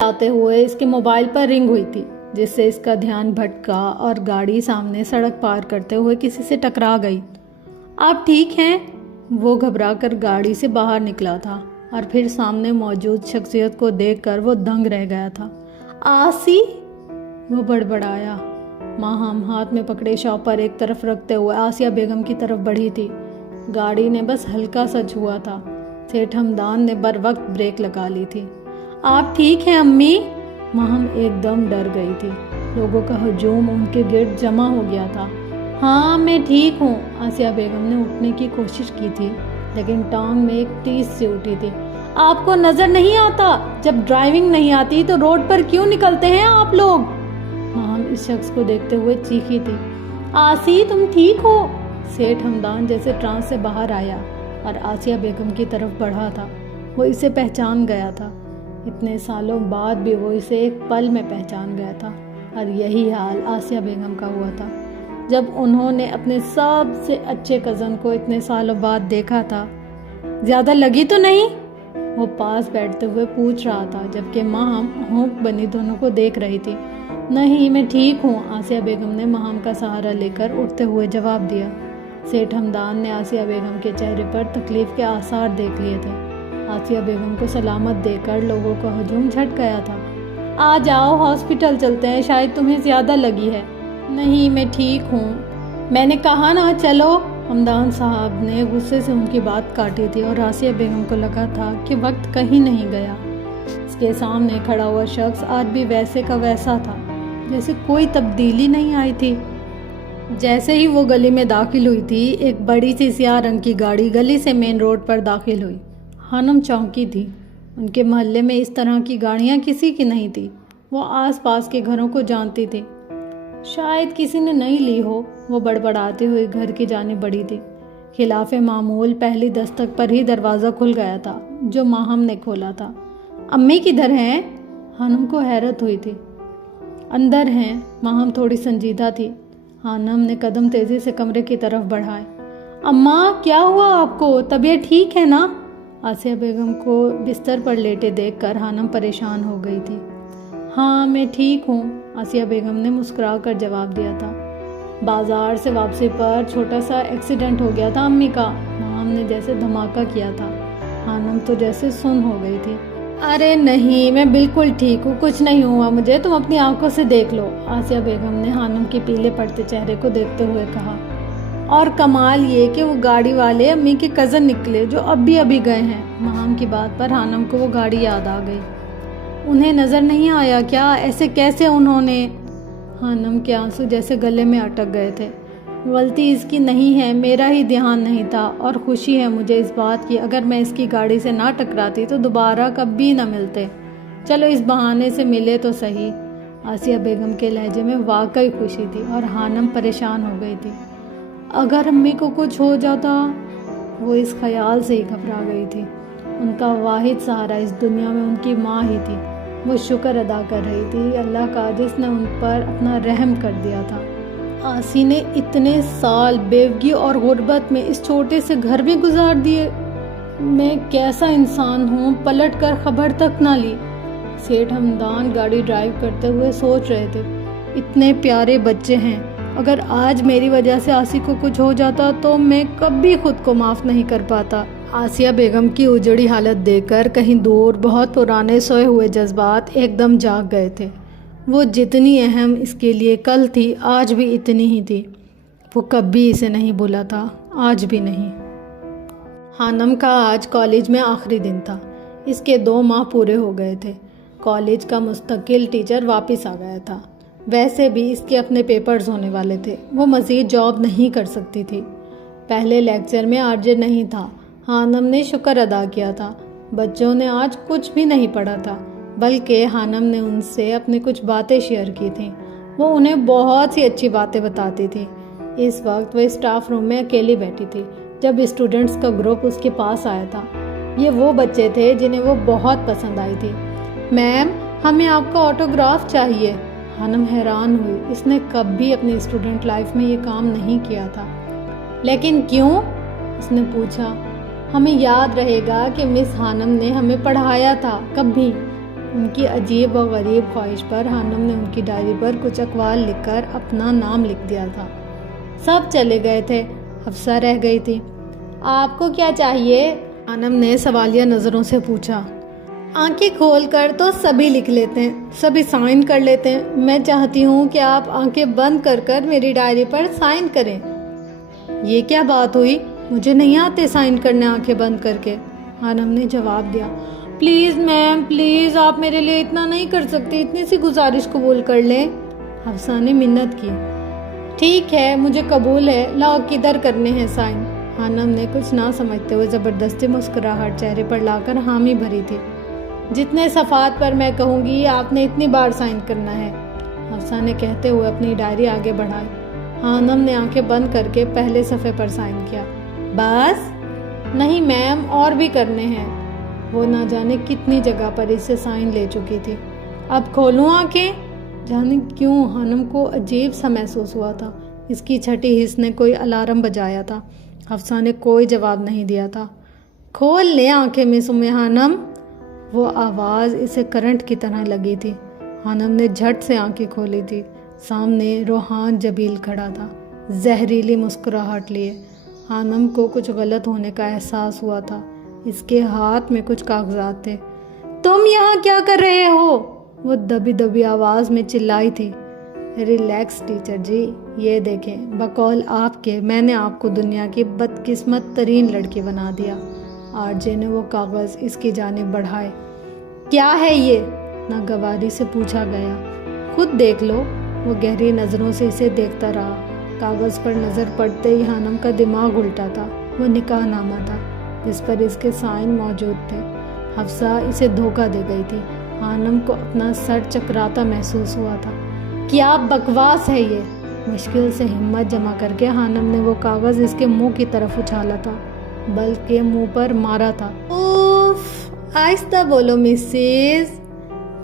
आते हुए इसके मोबाइल पर रिंग हुई थी, जिससे इसका ध्यान भटका और गाड़ी सामने सड़क पार करते हुए किसी से टकरा गई। आप ठीक हैं? वो घबरा कर गाड़ी से बाहर निकला था और फिर सामने मौजूद शख्सियत को देखकर वो दंग रह गया था। आसी? वो बड़बड़ाया। माहम हाथ में पकड़े शॉपर एक तरफ रखते हुए आसिया बेगम की तरफ बढ़ी थी। गाड़ी ने बस हल्का सा छुआ था। सेठ हमदान ने बर वक्त ब्रेक लगा ली थी। आप ठीक हैं अम्मी? माहम एकदम डर गई थी। लोगों का हजूम उनके गिर्द जमा हो गया था। हाँ मैं ठीक हूँ। आसिया बेगम ने उठने की कोशिश की थी, लेकिन टांग में एक टीस सी उठी थी। आपको नजर नहीं आता? जब ड्राइविंग नहीं आती तो रोड पर क्यों निकलते हैं आप लोग? माहम इस शख्स को देखते हुए चीखी थी। आसी तुम ठीक हो? सेठ हमदान जैसे ट्रांस से बाहर आया और आसिया बेगम की तरफ बढ़ा था। वो इसे पहचान गया था। इतने सालों बाद भी वो इसे एक पल में पहचान गया था। और यही हाल आसिया बेगम का हुआ था जब उन्होंने अपने सबसे अच्छे कज़न को इतने सालों बाद देखा था। ज़्यादा लगी तो नहीं? वो पास बैठते हुए पूछ रहा था, जबकि माहम होंक बनी दोनों को देख रही थी। नहीं मैं ठीक हूँ। आसिया बेगम ने माहम का सहारा लेकर उठते हुए जवाब दिया। सेठ हमदान ने आसिया बेगम के चेहरे पर तकलीफ के आसार देख लिए थे। आसिया बेगम को सलामत देकर लोगों का हजूम झट गया था। आ जाओ हॉस्पिटल चलते हैं, शायद तुम्हें ज़्यादा लगी है। نہیں میں ٹھیک ہوں، میں نے کہا نا چلو۔ ہمدان صاحب نے غصے سے ان کی بات کاٹی تھی اور آسیہ بیگم کو لگا تھا کہ وقت کہیں نہیں گیا۔ اس کے سامنے کھڑا ہوا شخص آج بھی ویسے کا ویسا تھا، جیسے کوئی تبدیلی نہیں آئی تھی۔ جیسے ہی وہ گلی میں داخل ہوئی تھی، ایک بڑی سی سیاہ رنگ کی گاڑی گلی سے مین روڈ پر داخل ہوئی۔ خانم چونکی تھی، ان کے محلے میں اس طرح کی گاڑیاں کسی کی نہیں تھی۔ وہ آس پاس کے گھروں کو جانتی تھی، شاید کسی نے نہیں لی ہو۔ وہ بڑبڑاتے ہوئے گھر کی جانب بڑھی تھی۔ خلاف معمول پہلی دستک پر ہی دروازہ کھل گیا تھا، جو ماہم نے کھولا تھا۔ امی کدھر ہیں؟ خانم کو حیرت ہوئی تھی۔ اندر ہیں، ماہم تھوڑی سنجیدہ تھی۔ خانم نے قدم تیزی سے کمرے کی طرف بڑھائے۔ اماں کیا ہوا آپ کو؟ طبیعت ٹھیک ہے نا؟ آسیہ بیگم کو بستر پر لیٹے دیکھ کر خانم پریشان ہو گئی تھی۔ ہاں میں ٹھیک ہوں، آسیہ بیگم نے مسکرا کر جواب دیا تھا۔ بازار سے واپسی پر چھوٹا سا ایکسیڈنٹ ہو گیا تھا امی کا، ماہم نے جیسے دھماکہ کیا تھا۔ خانم تو جیسے سن ہو گئی تھی۔ ارے نہیں، میں بالکل ٹھیک ہوں، کچھ نہیں ہوا مجھے، تم اپنی آنکھوں سے دیکھ لو، آسیہ بیگم نے خانم کے پیلے پڑتے چہرے کو دیکھتے ہوئے کہا۔ اور کمال یہ کہ وہ گاڑی والے امی کے کزن نکلے جو ابھی گئے ہیں۔ ماہم کی بات پر خانم کو وہ گاڑی یاد آ گئی۔ انہیں نظر نہیں آیا کیا؟ ایسے کیسے انہوں نے؟ خانم کے آنسو جیسے گلے میں اٹک گئے تھے۔ غلطی اس کی نہیں ہے، میرا ہی دھیان نہیں تھا، اور خوشی ہے مجھے اس بات کی، اگر میں اس کی گاڑی سے نہ ٹکراتی تو دوبارہ کبھی نہ ملتے۔ چلو اس بہانے سے ملے تو صحیح۔ آسیہ بیگم کے لہجے میں واقعی خوشی تھی اور خانم پریشان ہو گئی تھی۔ اگر امی کو کچھ ہو جاتا؟ وہ اس خیال سے ہی گھبرا گئی تھی۔ ان کا واحد سہارا اس دنیا میں ان کی ماں ہی تھی۔ وہ شکر ادا کر رہی تھی اللہ کا جس نے ان پر اپنا رحم کر دیا تھا۔ آسی نے اتنے سال بیوگی اور غربت میں اس چھوٹے سے گھر میں گزار دیے۔ میں کیسا انسان ہوں، پلٹ کر خبر تک نہ لی۔ سیٹھ ہمدان گاڑی ڈرائیو کرتے ہوئے سوچ رہے تھے، اتنے پیارے بچے ہیں، اگر آج میری وجہ سے آسی کو کچھ ہو جاتا تو میں کبھی خود کو معاف نہیں کر پاتا۔ آسیہ بیگم کی اجڑی حالت دیکھ کر کہیں دور بہت پرانے سوئے ہوئے جذبات ایک دم جاگ گئے تھے۔ وہ جتنی اہم اس کے لیے کل تھی، آج بھی اتنی ہی تھی۔ وہ کبھی اسے نہیں بھولا تھا، آج بھی نہیں۔ خانم کا آج کالج میں آخری دن تھا۔ اس کے 2 ماہ پورے ہو گئے تھے۔ کالج کا مستقل ٹیچر واپس آ گیا تھا۔ ویسے بھی اس کے اپنے پیپرز ہونے والے تھے، وہ مزید جاب نہیں کر سکتی تھی۔ پہلے لیکچر میں آرجے نہیں تھا۔ خانم نے شکر ادا کیا تھا، بچوں نے آج کچھ بھی نہیں پڑھا تھا، بلکہ خانم نے ان سے اپنی کچھ باتیں شیئر کی تھیں۔ وہ انہیں بہت سی اچھی باتیں بتاتی تھی۔ اس وقت وہ اسٹاف روم میں اکیلی بیٹھی تھی جب اسٹوڈنٹس کا گروپ اس کے پاس آیا تھا۔ یہ وہ بچے تھے جنہیں وہ بہت پسند آئی تھی۔ میم ہمیں آپ کا آٹوگراف چاہیے۔ خانم حیران ہوئی، اس نے کبھی اپنی اسٹوڈنٹ لائف میں یہ کام نہیں کیا تھا۔ لیکن کیوں؟ اس نے پوچھا۔ ہمیں یاد رہے گا کہ مس خانم نے ہمیں پڑھایا تھا کبھی۔ ان کی عجیب و غریب خواہش پر خانم نے ان کی ڈائری پر کچھ اقوال لکھ کر اپنا نام لکھ دیا تھا۔ سب چلے گئے تھے، حفصہ رہ گئی تھی۔ آپ کو کیا چاہیے؟ خانم نے سوالیہ نظروں سے پوچھا۔ آنکھیں کھول کر تو سبھی لکھ لیتے ہیں، سبھی سائن کر لیتے ہیں، میں چاہتی ہوں کہ آپ آنکھیں بند کر کر میری ڈائری پر سائن کریں۔ یہ کیا بات ہوئی؟ مجھے نہیں آتے سائن کرنے آنکھیں بند کر کے، خانم نے جواب دیا۔ پلیز میم پلیز، آپ میرے لیے اتنا نہیں کر سکتی، اتنی سی گزارش قبول کر لیں، حفصہ نے منت کی۔ ٹھیک ہے مجھے قبول ہے، لاؤ کدھر کرنے ہیں سائن؟ خانم نے کچھ نہ سمجھتے ہوئے زبردستی مسکراہٹ چہرے پر لا کر حامی بھری تھی۔ جتنے صفحات پر میں کہوں گی آپ نے اتنی بار سائن کرنا ہے، حفصہ نے کہتے ہوئے اپنی ڈائری آگے بڑھائی۔ خانم نے آنکھیں بند کر کے پہلے صفحے پر سائن کیا۔ بس؟ نہیں میم، اور بھی کرنے ہیں۔ وہ نہ جانے کتنی جگہ پر اس سے سائن لے چکی تھی۔ اب کھولوں آنکھیں؟ جانے کیوں خانم کو عجیب سا محسوس ہوا تھا، اس کی چھٹی حس نے کوئی الارم بجایا تھا۔ حفصہ نے کوئی جواب نہیں دیا تھا۔ کھول لیں آنکھیں مس ام خانم؟ وہ آواز اسے کرنٹ کی طرح لگی تھی۔ خانم نے جھٹ سے آنکھیں کھولی تھی۔ سامنے روحان جبیل کھڑا تھا، زہریلی مسکراہٹ لیے۔ خانم کو کچھ غلط ہونے کا احساس ہوا تھا۔ اس کے ہاتھ میں کچھ کاغذات تھے۔ تم یہاں کیا کر رہے ہو؟ وہ دبی دبی آواز میں چلائی تھی۔ रिलैक्स टीचर जी, ये देखें, बकौल आपके मैंने आपको दुनिया की बदकिस्मत तरीन लड़की बना दिया। आरजे ने वो कागज़ इसकी जानिब बढ़ाए। क्या है ये? नागवारी से पूछा गया। खुद देख लो। वो गहरी नज़रों से इसे देखता रहा। कागज़ पर नज़र पड़ते ही हानम का दिमाग उल्टा था। वो निकाहनामा था जिस पर इसके साइन मौजूद थे। हफ्सा इसे धोखा दे गई थी। हानम को अपना सर चकराता महसूस हुआ था। क्या बकवास है ये? मुश्किल से हिम्मत जमा करके हानम ने वो कागज़ इसके मुंह की तरफ उछाला था, बल्कि मुंह पर मारा था। उफ, आहिस्ता बोलो मिसेस।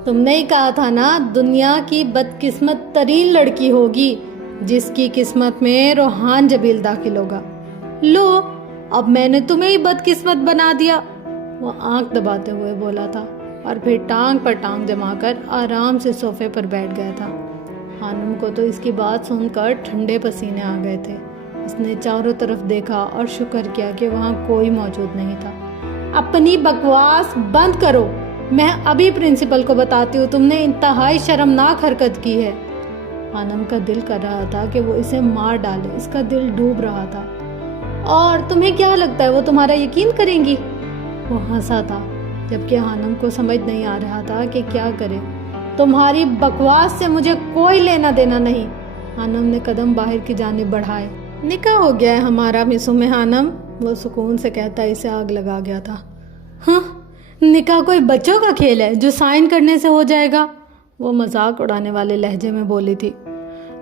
तुमने ही कहा था ना दुनिया की बदकिस्मत तरीन लड़की होगी जिसकी किस्मत में रोहान जबील दाखिल होगा। लो, अब मैंने तुम्हें ही बदकिस्मत बना दिया। वो आंख दबाते हुए बोला था और फिर टांग पर टांग जमाकर आराम से सोफे पर बैठ गया था। हानम को तो इसकी बात सुनकर ठंडे पसीने आ गए थे। उसने चारों तरफ देखा और शुक्र किया कि वहाँ कोई मौजूद नहीं था। अपनी बकवास बंद करो। मैं अभी प्रिंसिपल को बताती हूँ तुमने इंतहाई शर्मनाक हरकत की है। हानम का दिल कर रहा था कि वो इसे मार डाले। इसका दिल डूब रहा था। और तुम्हें क्या लगता है वो तुम्हारा यकीन करेंगी? वो हंसा था, जबकि हानम को समझ नहीं आ रहा था कि क्या करे। तुम्हारी बकवास से मुझे कोई लेना देना नहीं। हानम ने कदम बाहर की जानिब बढ़ाए। निकाह हो गया है हमारा मिसुम हानम, वो सुकून से कहता इसे आग लगा गया था। हाँ, निकाह कोई बच्चों का खेल है जो साइन करने से हो जाएगा? वो मजाक उड़ाने वाले लहजे में बोली थी।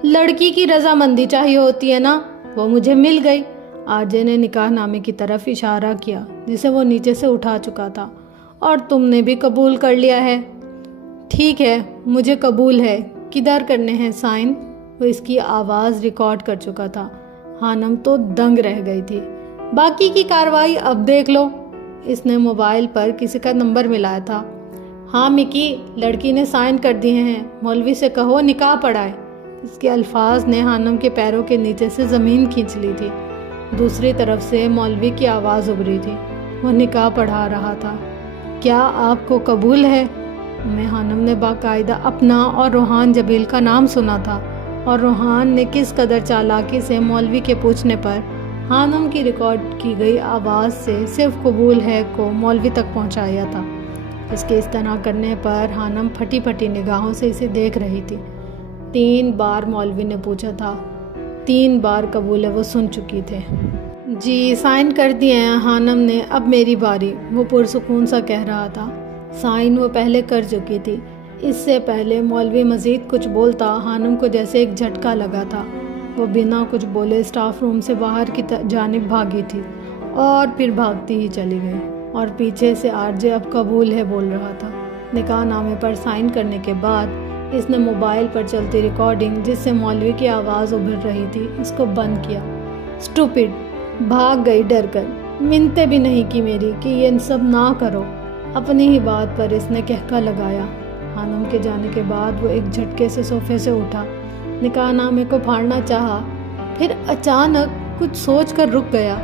लड़की की रजामंदी चाहिए होती है ना, वो मुझे मिल गई। आरजे ने निकाहनामे की तरफ इशारा किया जिसे वो नीचे से उठा चुका था। और तुमने भी कबूल कर लिया है? ठीक है, मुझे कबूल है। किधर करने हैं साइन? वो इसकी आवाज़ रिकॉर्ड कर चुका था। हानम तो दंग रह गई थी। बाकी की कार्रवाई अब देख लो। इसने मोबाइल पर किसी का नंबर मिलाया था। हाँ मिकी, लड़की ने साइन कर दिए हैं। मौलवी से कहो निकाह पढ़ाए। इसके अल्फाज ने हानम के पैरों के नीचे से ज़मीन खींच ली थी। दूसरी तरफ से मौलवी की आवाज़ उभरी थी। वो निकाह पढ़ा रहा था। क्या आपको कबूल है? मैं हानम ने बाकायदा अपना और रोहान जबील का नाम सुना था और रोहान ने किस कदर चालाकी से मौलवी के पूछने पर हानम की रिकॉर्ड की गई आवाज़ से सिर्फ कबूल है को मौलवी तक पहुंचाया था। इसके इस तरह करने पर हानम फटी फटी निगाहों से इसे देख रही थी। 3 बार मौलवी ने पूछा था, 3 बार कबूल है वो सुन चुकी थे। जी साइन कर दिए हैं हानम ने, अब मेरी बारी, वो पुरसुकून सा कह रहा था। साइन वो पहले कर चुकी थी। इससे पहले मौलवी मज़ीद कुछ बोलता हानम को जैसे एक झटका लगा था। वो बिना कुछ बोले स्टाफ रूम से बाहर की जानिब भागी थी और फिर भागती ही चली गई। और पीछे से आरजे अब कबूल है बोल रहा था। निकाहनामे पर साइन करने के बाद इसने मोबाइल पर चलती रिकॉर्डिंग जिससे मौलवी की आवाज़ उभर रही थी इसको बंद किया। स्टूपिड, भाग गई डर कर। मिन्नतें भी नहीं की मेरी कि ये सब ना करो। अपनी ही बात पर इसने कहका लगाया। हानम के जाने के बाद वो एक झटके से सोफे से उठा, निकाहनामे को फाड़ना चाहा, फिर अचानक कुछ सोच कर रुक गया।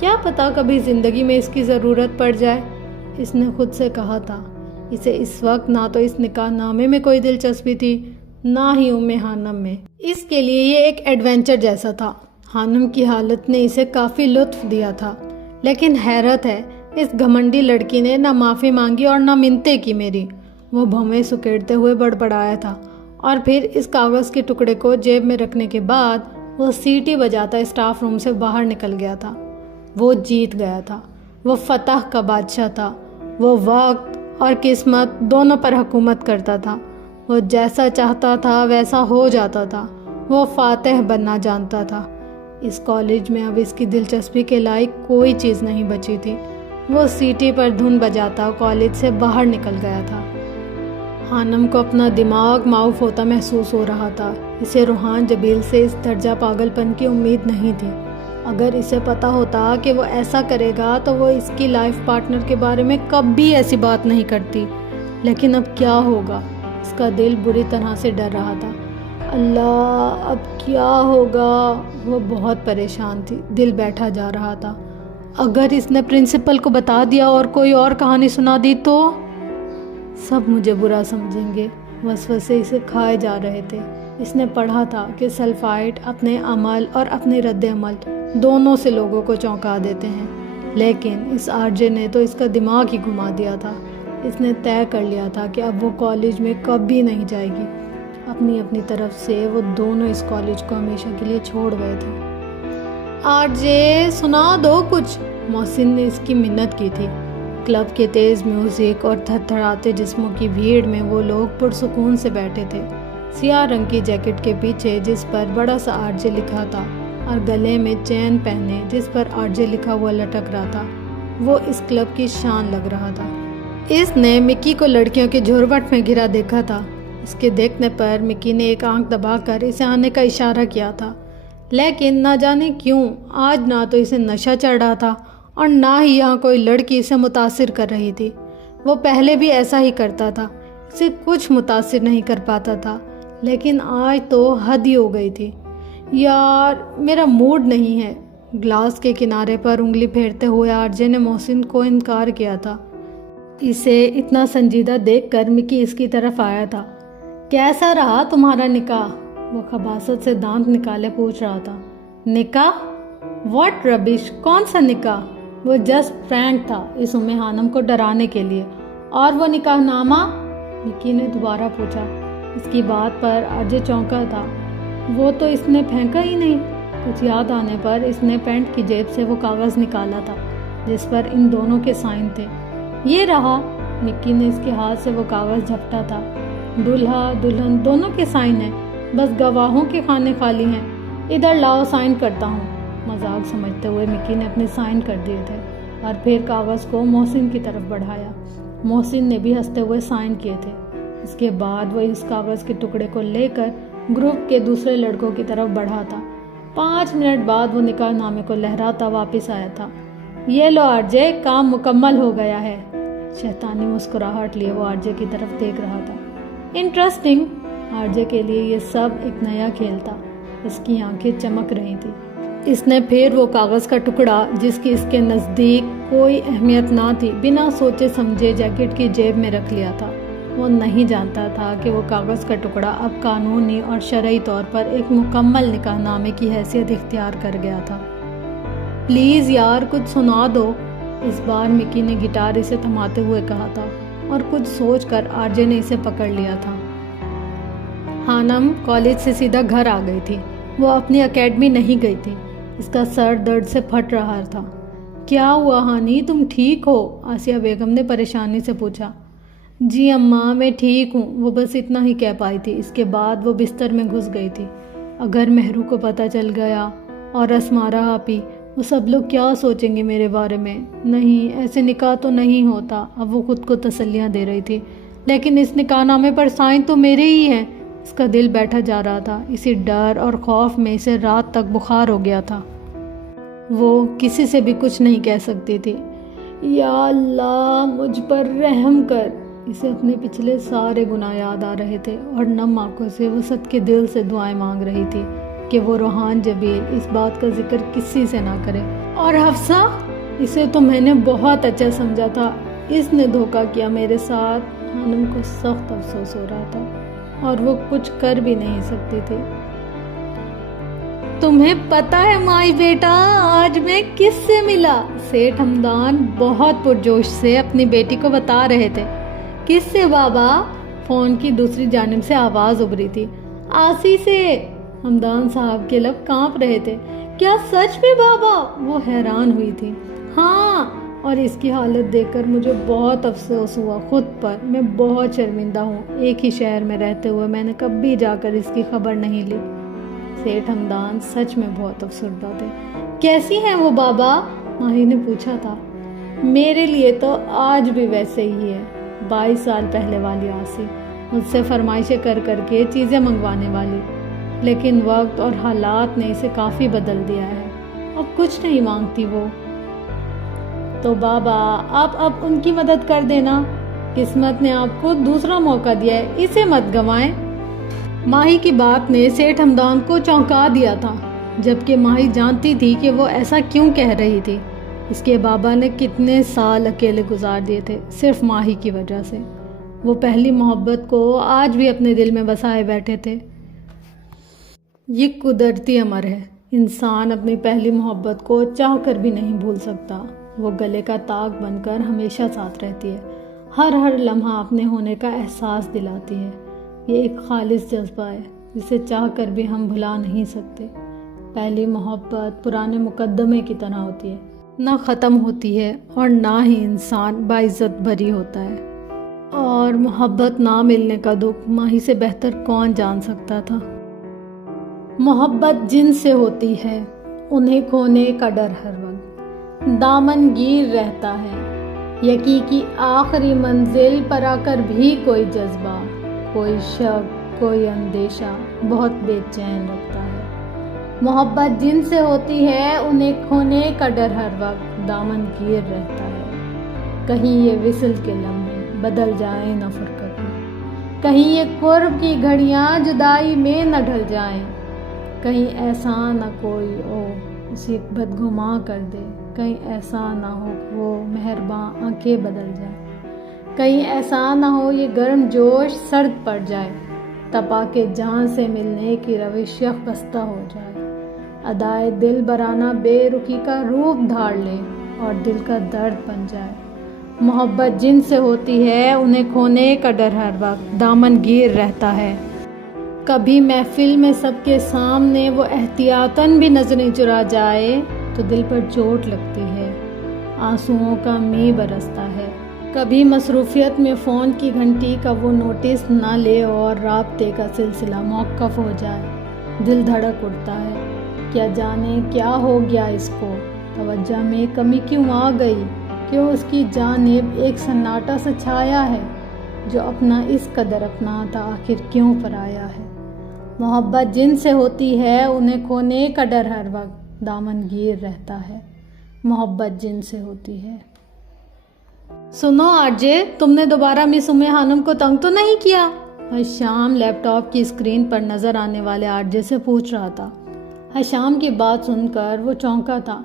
क्या पता कभी ज़िंदगी में इसकी ज़रूरत पड़ जाए, इसने खुद से कहा था। इसे इस वक्त ना तो इस निकाहनामे में कोई दिलचस्पी थी, ना ही उम्मे हानम में। इसके लिए ये एक एडवेंचर जैसा था। हानम की हालत ने इसे काफ़ी लुत्फ दिया था, लेकिन हैरत है इस घमंडी लड़की ने ना माफ़ी मांगी और ना मिन्नतें की मेरी। वो भौवें सुकेड़ते हुए बड़बड़ाया था और फिर इस कागज़ के टुकड़े को जेब में रखने के बाद वो सीटी बजाता स्टाफ रूम से बाहर निकल गया था। वो जीत गया था। वो फतह का बादशाह था। वो वक्त और किस्मत दोनों पर हुकूमत करता था। वो जैसा चाहता था वैसा हो जाता था। वो फातिह बनना जानता था। इस कॉलेज में अब इसकी दिलचस्पी के लायक कोई चीज़ नहीं बची थी। वो सीटी पर धुन बजाता कॉलेज से बाहर निकल गया था। हानम को अपना दिमाग माऊफ होता महसूस हो रहा था। इसे रोहान जबील से इस दर्जा पागलपन की उम्मीद नहीं थी। अगर इसे पता होता कि वो ऐसा करेगा तो वो इसकी लाइफ पार्टनर के बारे में कभी ऐसी बात नहीं करती। लेकिन अब क्या होगा? इसका दिल बुरी तरह से डर रहा था। अल्लाह, अब क्या होगा? वो बहुत परेशान थी। दिल बैठा जा रहा था। अगर इसने प्रिंसिपल को बता दिया और कोई और कहानी सुना दी तो सब मुझे बुरा समझेंगे। वसवसे इसे खाए जा रहे थे। اس نے پڑھا تھا کہ سلفائٹ اپنے عمل اور اپنے رد عمل دونوں سے لوگوں کو چونکا دیتے ہیں، لیکن اس آر جے نے تو اس کا دماغ ہی گھما دیا تھا۔ اس نے طے کر لیا تھا کہ اب وہ کالج میں کبھی نہیں جائے گی۔ اپنی طرف سے وہ دونوں اس کالج کو ہمیشہ کے لیے چھوڑ گئے تھے۔ آر جے سنا دو کچھ، محسن نے اس کی منت کی تھی۔ کلب کے تیز میوزک اور تھرتھراتے جسموں کی بھیڑ میں وہ لوگ پرسکون سے بیٹھے تھے، سیاہ رنگ کی جیکٹ کے پیچھے جس پر بڑا سا آر جے لکھا تھا اور گلے میں چین پہنے جس پر آر جے لکھا ہوا لٹک رہا تھا۔ وہ اس کلب کی شان لگ رہا تھا۔ اس نے مکی کو لڑکیوں کے جھرمٹ میں گھرا دیکھا تھا۔ اس کے دیکھنے پر مکی نے ایک آنکھ دبا کر اسے آنے کا اشارہ کیا تھا، لیکن نہ جانے کیوں آج نہ تو اسے نشہ چڑھ رہا تھا اور نہ ہی یہاں کوئی لڑکی اسے متاثر کر رہی تھی۔ وہ پہلے بھی ایسا ہی کرتا تھا، اسے کچھ متاثر نہیں کر پاتا تھا، لیکن آج تو حد ہی ہو گئی تھی۔ یار میرا موڈ نہیں ہے۔ گلاس کے کنارے پر انگلی پھیرتے ہوئے آر جے نے محسن کو انکار کیا تھا۔ اسے اتنا سنجیدہ دیکھ کر مکی اس کی طرف آیا تھا۔ کیسا رہا تمہارا نکاح؟ وہ خباثت سے دانت نکالے پوچھ رہا تھا۔ نکاح؟ واٹ ربش! کون سا نکاح؟ وہ جسٹ فرینک تھا اس ام خانم کو ڈرانے کے لیے۔ اور وہ نکاح نامہ؟ مکی نے دوبارہ پوچھا۔ اس کی بات پر آر جے چونکا تھا۔ وہ تو اس نے پھینکا ہی نہیں۔ کچھ یاد آنے پر اس نے پینٹ کی جیب سے وہ کاغذ نکالا تھا جس پر ان دونوں کے سائن تھے۔ یہ رہا۔ مکی نے اس کے ہاتھ سے وہ کاغذ جھپٹا تھا۔ دلہا دلہن دونوں کے سائن ہیں، بس گواہوں کے خانے خالی ہیں۔ ادھر لاؤ، سائن کرتا ہوں۔ مذاق سمجھتے ہوئے مکی نے اپنے سائن کر دیے تھے اور پھر کاغذ کو محسن کی طرف بڑھایا۔ محسن نے بھی ہنستے ہوئے سائن کیے تھے۔ اس کے بعد وہ اس کاغذ کے ٹکڑے کو لے کر گروپ کے دوسرے لڑکوں کی طرف بڑھا تھا۔ 5 منٹ بعد وہ نکاح نامے کو لہراتا واپس آیا تھا۔ یہ لو آر جے، کام مکمل ہو گیا ہے۔ شیطانی مسکراہٹ لیے وہ آر جے کی طرف دیکھ رہا تھا۔ انٹرسٹنگ۔ آر جے کے لیے یہ سب ایک نیا کھیل تھا۔ اس کی آنکھیں چمک رہی تھی۔ اس نے پھر وہ کاغذ کا ٹکڑا جس کی اس کے نزدیک کوئی اہمیت نہ تھی بنا سوچے سمجھے جیکٹ کی جیب میں رکھ لیا تھا۔ وہ نہیں جانتا تھا کہ وہ کاغذ کا ٹکڑا اب قانونی اور شرعی طور پر ایک مکمل نکاح نامے کی حیثیت اختیار کر گیا تھا۔ پلیز یار کچھ سنا دو، اس بار مکی نے گٹار اسے تھماتے ہوئے کہا تھا، اور کچھ سوچ کر آر جے نے اسے پکڑ لیا تھا۔ خانم کالج سے سیدھا گھر آ گئی تھی۔ وہ اپنی اکیڈمی نہیں گئی تھی۔ اس کا سر درد سے پھٹ رہا تھا۔ کیا ہوا ہانی، تم ٹھیک ہو؟ آسیہ بیگم نے پریشانی سے پوچھا۔ جی اماں میں ٹھیک ہوں، وہ بس اتنا ہی کہہ پائی تھی۔ اس کے بعد وہ بستر میں گھس گئی تھی۔ اگر مہرو کو پتہ چل گیا اور اسمارہ آپی، وہ سب لوگ کیا سوچیں گے میرے بارے میں؟ نہیں، ایسے نکاح تو نہیں ہوتا۔ اب وہ خود کو تسلیاں دے رہی تھی، لیکن اس نکاح نامے پر سائن تو میرے ہی ہیں۔ اس کا دل بیٹھا جا رہا تھا۔ اسی ڈر اور خوف میں اسے رات تک بخار ہو گیا تھا۔ وہ کسی سے بھی کچھ نہیں کہہ سکتی تھی۔ یا اللہ مجھ پر رحم کر۔ اسے اپنے پچھلے سارے گناہ یاد آ رہے تھے اور نم آنکھوں سے وہ صدقے دل سے دعائیں مانگ رہی تھی کہ وہ روحان جبیل اس بات کا ذکر کسی سے نہ کرے۔ اور حفصہ، اسے تو میں نے بہت اچھا سمجھا تھا، اس نے دھوکہ کیا میرے ساتھ۔ خانم کو سخت افسوس ہو رہا تھا اور وہ کچھ کر بھی نہیں سکتی تھی۔ تمہیں پتہ ہے مائی بیٹا آج میں کس سے ملا؟ سیٹھ ہمدان بہت پرجوش سے اپنی بیٹی کو بتا رہے تھے۔ کس سے بابا؟ فون کی دوسری جانب سے آواز ابھری تھی۔ آسی سے۔ ہمدان صاحب کے لب کانپ رہے تھے۔ کیا سچ میں بابا؟ وہ حیران ہوئی تھی۔ ہاں، اور اس کی حالت دیکھ کر مجھے بہت افسوس ہوا خود پر۔ میں بہت شرمندہ ہوں، ایک ہی شہر میں رہتے ہوئے میں نے کبھی جا کر اس کی خبر نہیں لی۔ سیٹھ ہمدان سچ میں بہت افسردہ تھے۔ کیسی ہیں وہ بابا؟ ماہی نے پوچھا تھا۔ میرے لیے تو آج بھی ویسے ہی ہے، 22 سال پہلے والی آسی، مجھ سے فرمائشیں کر کر کے چیزیں منگوانے والی، لیکن وقت اور حالات نے اسے کافی بدل دیا ہے۔ اب کچھ نہیں مانگتی وہ۔ تو بابا آپ اب ان کی مدد کر دینا، قسمت نے آپ کو دوسرا موقع دیا ہے، اسے مت گنوائیں۔ ماہی کی بات نے سیٹھ ہمدان کو چونکا دیا تھا، جبکہ ماہی جانتی تھی کہ وہ ایسا کیوں کہہ رہی تھی۔ اس کے بابا نے کتنے سال اکیلے گزار دیے تھے صرف ماہی کی وجہ سے۔ وہ پہلی محبت کو آج بھی اپنے دل میں بسائے بیٹھے تھے۔ یہ قدرتی امر ہے، انسان اپنی پہلی محبت کو چاہ کر بھی نہیں بھول سکتا۔ وہ گلے کا تاگ بن کر ہمیشہ ساتھ رہتی ہے، ہر لمحہ اپنے ہونے کا احساس دلاتی ہے۔ یہ ایک خالص جذبہ ہے جسے چاہ کر بھی ہم بھلا نہیں سکتے۔ پہلی محبت پرانے مقدمے کی طرح ہوتی ہے، نہ ختم ہوتی ہے اور نہ ہی انسان باعزت بری ہوتا ہے۔ اور محبت نہ ملنے کا دکھ ماہی سے بہتر کون جان سکتا تھا۔ محبت جن سے ہوتی ہے انہیں کھونے کا ڈر ہر وقت دامن گیر رہتا ہے۔ یقین کی آخری منزل پر آ کر بھی کوئی جذبہ، کوئی شک، کوئی اندیشہ بہت بے چین رکھتا ہے۔ محبت جن سے ہوتی ہے انہیں کھونے کا ڈر ہر وقت دامن گیر رہتا ہے۔ کہیں یہ وصل کے لمحے بدل جائیں نہ فرقت میں، کہیں یہ قرب کی گھڑیاں جدائی میں نہ ڈھل جائیں، کہیں ایسا نہ کوئی اسے بدگماں کر دے، کہیں ایسا نہ ہو وہ مہرباں آنکھیں بدل جائیں، کہیں ایسا نہ ہو یہ گرم جوش سرد پڑ جائے، تپا کے جہاں سے ملنے کی روش یخ بستہ ہو جائے، ادائے دل برانہ بے رخی کا روپ دھاڑ لے اور دل کا درد بن جائے۔ محبت جن سے ہوتی ہے انہیں کھونے کا ڈر ہر وقت دامن گیر رہتا ہے۔ کبھی محفل میں سب کے سامنے وہ احتیاطاً بھی نظریں چرا جائے تو دل پر چوٹ لگتی ہے، آنسوؤں کا می برستا ہے۔ کبھی مصروفیت میں فون کی گھنٹی کا وہ نوٹس نہ لے اور رابطے کا سلسلہ موقف ہو جائے، دل دھڑک اٹھتا ہے۔ کیا جانے کیا ہو گیا اس کو، توجہ میں کمی کیوں آ گئی، کیوں اس کی جانب ایک سناٹا سا چھایا ہے، جو اپنا اس قدر اپنا تھا آخر کیوں پرایا ہے۔ محبت جن سے ہوتی ہے انہیں کھونے کا ڈر ہر وقت دامن گیر رہتا ہے۔ محبت جن سے ہوتی ہے۔ سنو آرجے، تم نے دوبارہ مس ام خانم کو تنگ تو نہیں کیا؟ حشام لیپ ٹاپ کی اسکرین پر نظر آنے والے آرجے سے پوچھ رہا تھا۔ حشام کی بات سن کر وہ چونکا تھا۔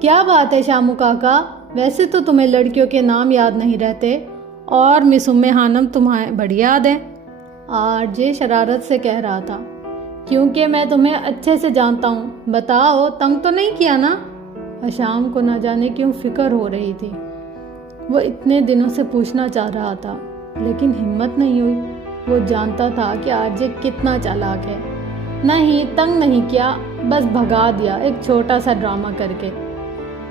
کیا بات ہے شامو کاکا، ویسے تو تمہیں لڑکیوں کے نام یاد نہیں رہتے اور مس ام خانم تمہیں بڑی یاد ہے، آرجے شرارت سے کہہ رہا تھا۔ کیونکہ میں تمہیں اچھے سے جانتا ہوں، بتاؤ تنگ تو نہیں کیا نا؟ حشام کو نہ جانے کیوں فکر ہو رہی تھی۔ وہ اتنے دنوں سے پوچھنا چاہ رہا تھا لیکن ہمت نہیں ہوئی۔ وہ جانتا تھا کہ آرجے کتنا چالاک ہے۔ نہیں، تنگ نہیں کیا، بس بھگا دیا ایک چھوٹا سا ڈرامہ کر کے۔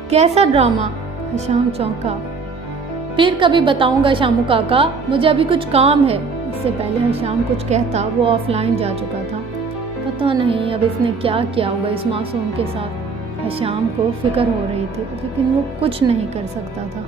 کیسا ڈرامہ؟ حشام چونکا۔ پھر کبھی بتاؤں گا شامو کاکا، مجھے ابھی کچھ کام ہے۔ اس سے پہلے حشام کچھ کہتا وہ آف لائن جا چکا تھا۔ پتہ نہیں اب اس نے کیا کیا ہوگا اس معصوم کے ساتھ۔ حشام کو فکر ہو رہی تھی لیکن وہ کچھ نہیں کر سکتا تھا۔